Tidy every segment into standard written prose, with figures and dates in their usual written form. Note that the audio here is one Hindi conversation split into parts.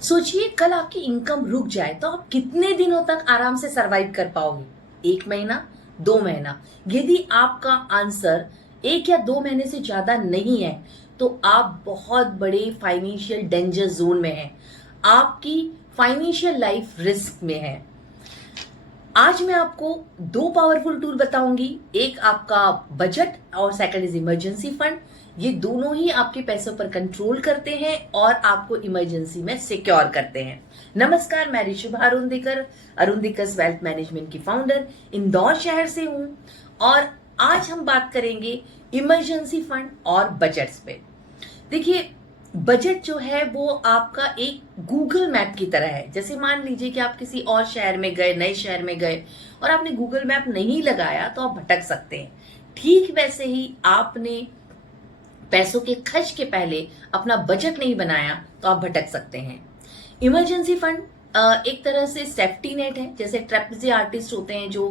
सोचिए कल आपकी इनकम रुक जाए तो आप कितने दिनों तक आराम से सरवाइव कर पाओगे? 1 महीना, 2 महीना? यदि आपका आंसर 1 या 2 महीने से ज्यादा नहीं है तो आप बहुत बड़े फाइनेंशियल डेंजर जोन में हैं। आपकी फाइनेंशियल लाइफ रिस्क में है। आज मैं आपको दो पावरफुल टूल बताऊंगी। एक आपका बजट और सेकंड इज इमरजेंसी फंड। ये दोनों ही आपके पैसों पर कंट्रोल करते हैं और आपको इमरजेंसी में सिक्योर करते हैं। नमस्कार, मैं ऋषभ अरुंधिकस वेल्थ मैनेजमेंट की फाउंडर इंदौर शहर से हूं और आज हम बात करेंगे इमरजेंसी फंड और बजट्स पे। देखिए, बजट जो है वो आपका एक गूगल मैप की तरह है। जैसे मान लीजिए कि आप किसी और शहर में गए, नए शहर में गए और आपने गूगल मैप नहीं लगाया तो आप भटक सकते हैं। ठीक वैसे ही आपने पैसों के खर्च के पहले अपना बजट नहीं बनाया तो आप भटक सकते हैं। इमरजेंसी फंड एक तरह से सेफ्टी नेट है। जैसे ट्रेपेजी आर्टिस्ट होते हैं जो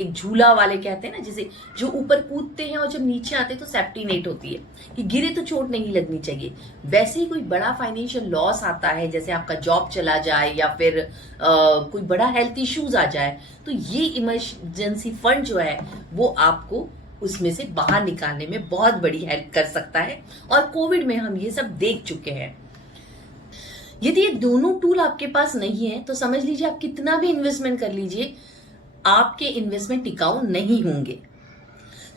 एक झूला वाले कहते हैं ना, जिसे जो ऊपर कूदते हैं और जब नीचे आते हैं तो सेफ्टी नेट होती है कि गिरे तो चोट नहीं लगनी चाहिए। वैसे ही कोई बड़ा फाइनेंशियल लॉस आता है, जैसे आपका जॉब चला जाए या फिर कोई बड़ा हेल्थ इश्यूज आ जाए, तो ये इमरजेंसी फंड जो है वो आपको उसमें से बाहर निकालने में बहुत बड़ी हेल्प कर सकता है। और कोविड में हम ये सब देख चुके हैं। यदि ये दोनों टूल आपके पास नहीं है तो समझ लीजिए आप कितना भी इन्वेस्टमेंट कर लीजिए, आपके इन्वेस्टमेंट टिकाऊ नहीं होंगे।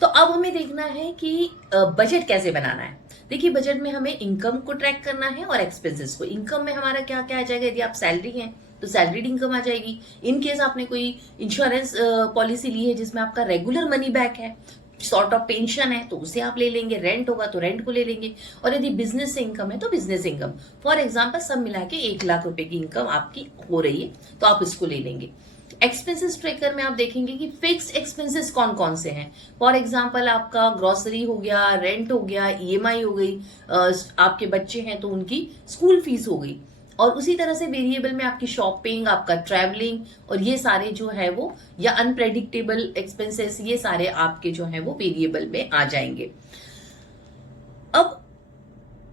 तो अब हमें देखना है कि बजट कैसे बनाना है। देखिए, बजट में हमें इनकम को ट्रैक करना है और एक्सपेंसेस को। इनकम में हमारा क्या क्या आ जाएगा? यदि आप सैलरी हैं तो सैलरीड इनकम आ जाएगी। इन केस आपने कोई इंश्योरेंस पॉलिसी ली है जिसमें आपका रेगुलर मनी बैक है, सॉर्ट ऑफ पेंशन है, तो उसे आप ले लेंगे। रेंट होगा तो रेंट को ले लेंगे। और यदि बिजनेस से इनकम है तो बिजनेस इनकम। फॉर एग्जाम्पल सब मिला के 1 लाख रुपए की इनकम आपकी हो रही है तो आप इसको ले लेंगे। एक्सपेंसेस ट्रैकर में आप देखेंगे कि फिक्स्ड एक्सपेंसेस कौन कौन से हैं। फॉर एग्जांपल आपका ग्रोसरी हो गया, रेंट हो गया, ईएमआई हो गई, आपके बच्चे हैं तो उनकी स्कूल फीस हो गई। और उसी तरह से वेरिएबल में आपकी शॉपिंग, आपका ट्रैवलिंग और ये सारे जो है वो, या अनप्रेडिक्टेबल एक्सपेंसेस, ये सारे आपके जो है वो वेरिएबल में आ जाएंगे। अब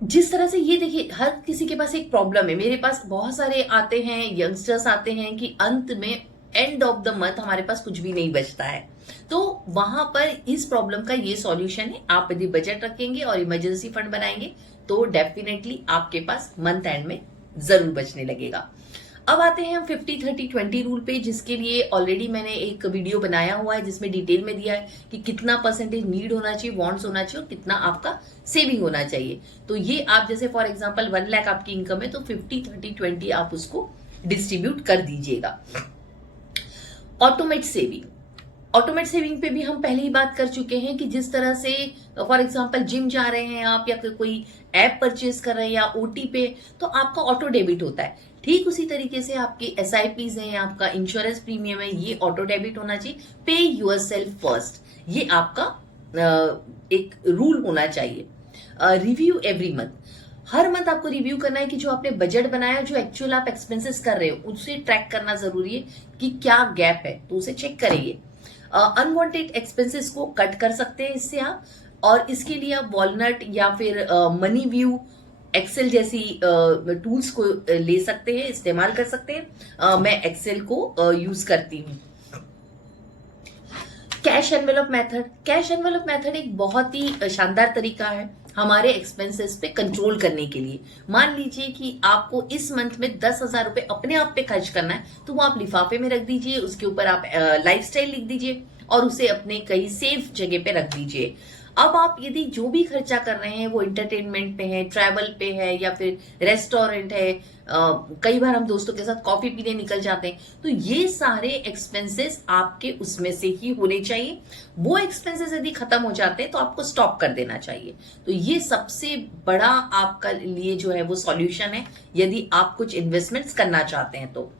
जिस तरह से ये देखिए, हर किसी के पास एक प्रॉब्लम है। मेरे पास बहुत सारे आते हैं, यंगस्टर्स आते हैं कि अंत में एंड ऑफ द मंथ हमारे पास कुछ भी नहीं बचता है। तो वहां पर इस प्रॉब्लम का ये सॉल्यूशन है। आप यदि बजट रखेंगे और इमरजेंसी फंड बनाएंगे तो डेफिनेटली आपके पास मंथ एंड में जरूर बचने लगेगा। अब आते हैं हम 50-30-20 रूल पे, जिसके लिए ऑलरेडी मैंने एक वीडियो बनाया हुआ है जिसमें डिटेल में दिया है कि कितना परसेंटेज नीड होना चाहिए, वांट्स होना चाहिए और कितना आपका सेविंग होना चाहिए। तो ये आप जैसे फॉर एग्जांपल 1 लाख आपकी इनकम है तो 50-30-20 आप उसको डिस्ट्रीब्यूट कर दीजिएगा। ऑटोमेट सेविंग पे भी हम पहले ही बात कर चुके हैं कि जिस तरह से फॉर एग्जांपल जिम जा रहे हैं आप, या कोई ऐप परचेज कर रहे हैं या ओटी पे, तो आपका ऑटो डेबिट होता है। ठीक उसी तरीके से आपकी एसआईपीज हैं, आपका इंश्योरेंस प्रीमियम है, ये ऑटो डेबिट होना चाहिए। पे यूर सेल्फ फर्स्ट, ये आपका एक रूल होना चाहिए। रिव्यू एवरी मंथ, हर मंथ आपको रिव्यू करना है कि जो आपने बजट बनाया, जो एक्चुअल आप एक्सपेंसेस कर रहे हो, उसे ट्रैक करना जरूरी है कि क्या गैप है, तो उसे चेक करिए। अनवांटेड एक्सपेंसेस को कट कर सकते हैं इससे आप, और इसके लिए आप वॉलनट या फिर मनी व्यू, एक्सेल जैसी टूल्स को ले सकते हैं, इस्तेमाल कर सकते हैं। मैं एक्सेल को यूज करती हूँ। कैश एनवेलप मेथड एक बहुत ही शानदार तरीका है हमारे एक्सपेंसेस पे कंट्रोल करने के लिए। मान लीजिए कि आपको इस मंथ में 10,000 रुपए अपने आप पे खर्च करना है, तो वो आप लिफाफे में रख दीजिए, उसके ऊपर आप लाइफस्टाइल लिख दीजिए और उसे अपने कहीं सेफ जगह पे रख दीजिए। अब आप यदि जो भी खर्चा कर रहे हैं वो इंटरटेनमेंट पे है, ट्रैवल पे है, या फिर रेस्टोरेंट है, कई बार हम दोस्तों के साथ कॉफी पीने निकल जाते हैं, तो ये सारे एक्सपेंसेस आपके उसमें से ही होने चाहिए। वो एक्सपेंसेस यदि खत्म हो जाते हैं तो आपको स्टॉप कर देना चाहिए। तो ये सबसे बड़ा आपका लिए जो है वो सॉल्यूशन है यदि आप कुछ इन्वेस्टमेंट्स करना चाहते हैं तो।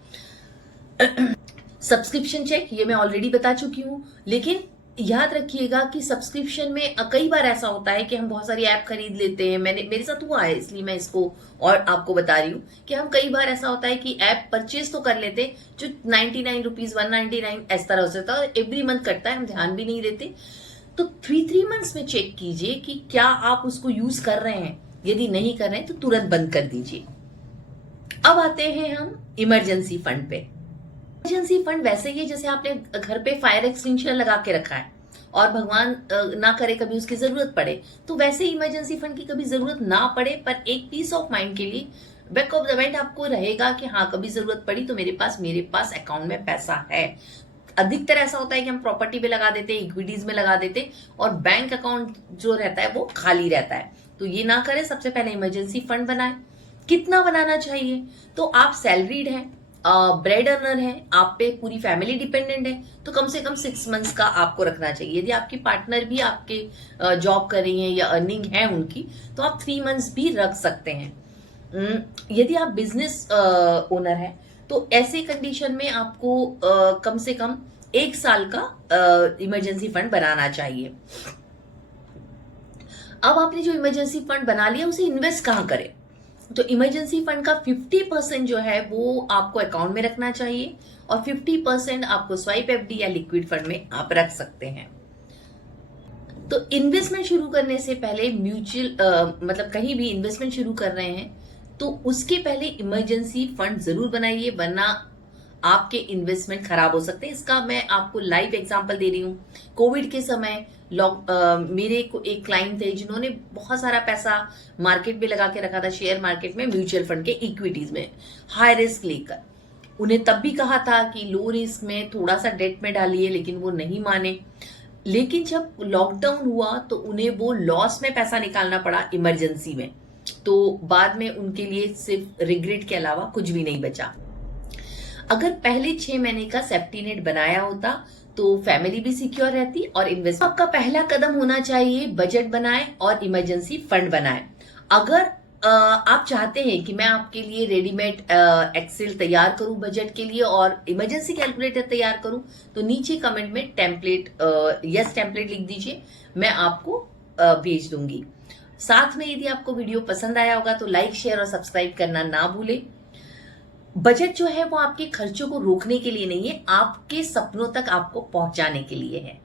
सब्सक्रिप्शन चेक, ये मैं ऑलरेडी बता चुकी हूं, लेकिन याद रखिएगा कि सब्सक्रिप्शन में कई बार ऐसा होता है कि हम बहुत सारी ऐप खरीद लेते हैं। मेरे साथ हुआ है, इसलिए मैं इसको और आपको बता रही हूँ कि हम कई बार ऐसा होता है कि ऐप परचेज तो कर लेते हैं जो 99 रुपीज, 199 इस तरह हो सकता है, और एवरी मंथ कटता है, हम ध्यान भी नहीं देते। तो 3 मंथ्स में चेक कीजिए कि क्या आप उसको यूज कर रहे हैं। यदि नहीं कर रहे हैं तो तुरंत बंद कर दीजिए। अब आते हैं हम इमरजेंसी फंड पे। इमरजेंसी फंड वैसे ही है जैसे आपने घर पे फायर एक्सटिंग्विशर लगा के रखा है और भगवान ना करे कभी उसकी जरूरत पड़े, तो वैसे ही इमरजेंसी फंड की कभी जरूरत ना पड़े पर एक पीस ऑफ माइंड के लिए बैक ऑफ द माइंड आपको रहेगा कि हाँ कभी जरूरत पड़ी तो मेरे पास अकाउंट में पैसा है। अधिकतर ऐसा होता है कि हम प्रॉपर्टी पे लगा देते, इक्विटीज में लगा देते और बैंक अकाउंट जो रहता है वो खाली रहता है। तो ये ना करें, सबसे पहले इमरजेंसी फंड बनाएं। कितना बनाना चाहिए? तो आप सैलरीड हैं, ब्रेड अर्नर है, आप पे पूरी फैमिली डिपेंडेंट है, तो कम से कम 6 मंथ्स का आपको रखना चाहिए। यदि आपकी पार्टनर भी आपके जॉब कर रही है या अर्निंग है उनकी, तो आप 3 मंथ्स भी रख सकते हैं। यदि आप बिजनेस ओनर है तो ऐसे कंडीशन में आपको कम से कम 1 साल का इमरजेंसी फंड बनाना चाहिए। अब आपने जो इमरजेंसी फंड बना लिया उसे इन्वेस्ट कहां करें? तो इमरजेंसी फंड का 50% जो है वो आपको अकाउंट में रखना चाहिए और 50% आपको स्वाइप एफडी या लिक्विड फंड में आप रख सकते हैं। तो इन्वेस्टमेंट शुरू करने से पहले मतलब कहीं भी इन्वेस्टमेंट शुरू कर रहे हैं तो उसके पहले इमरजेंसी फंड जरूर बनाइए, वरना आपके इन्वेस्टमेंट खराब हो सकते हैं। इसका मैं आपको लाइव एग्जांपल दे रही हूँ। कोविड के समय मेरे को एक क्लाइंट थे जिन्होंने बहुत सारा पैसा मार्केट में लगा के रखा था, शेयर मार्केट में, म्यूचुअल फंड के इक्विटीज में हाई रिस्क लेकर। उन्हें तब भी कहा था कि लो रिस्क में थोड़ा सा डेट में डालिए, लेकिन वो नहीं माने। लेकिन जब लॉकडाउन हुआ तो उन्हें वो लॉस में पैसा निकालना पड़ा इमरजेंसी में, तो बाद में उनके लिए सिर्फ रिग्रेट के अलावा कुछ भी नहीं बचा। अगर पहले 6 महीने का सेफ्टी नेट बनाया होता तो फैमिली भी सिक्योर रहती और इन्वेस्ट। आपका पहला कदम होना चाहिए बजट बनाएं और इमरजेंसी फंड बनाएं। अगर आप चाहते हैं कि मैं आपके लिए रेडीमेड एक्सेल तैयार करूं बजट के लिए और इमरजेंसी कैलकुलेटर तैयार करूं, तो नीचे कमेंट में यस टेम्पलेट लिख दीजिए, मैं आपको भेज दूंगी। साथ में यदि आपको वीडियो पसंद आया होगा तो लाइक, शेयर और सब्सक्राइब करना ना भूलें। बजट जो है वो आपके खर्चों को रोकने के लिए नहीं है, आपके सपनों तक आपको पहुंचाने के लिए है।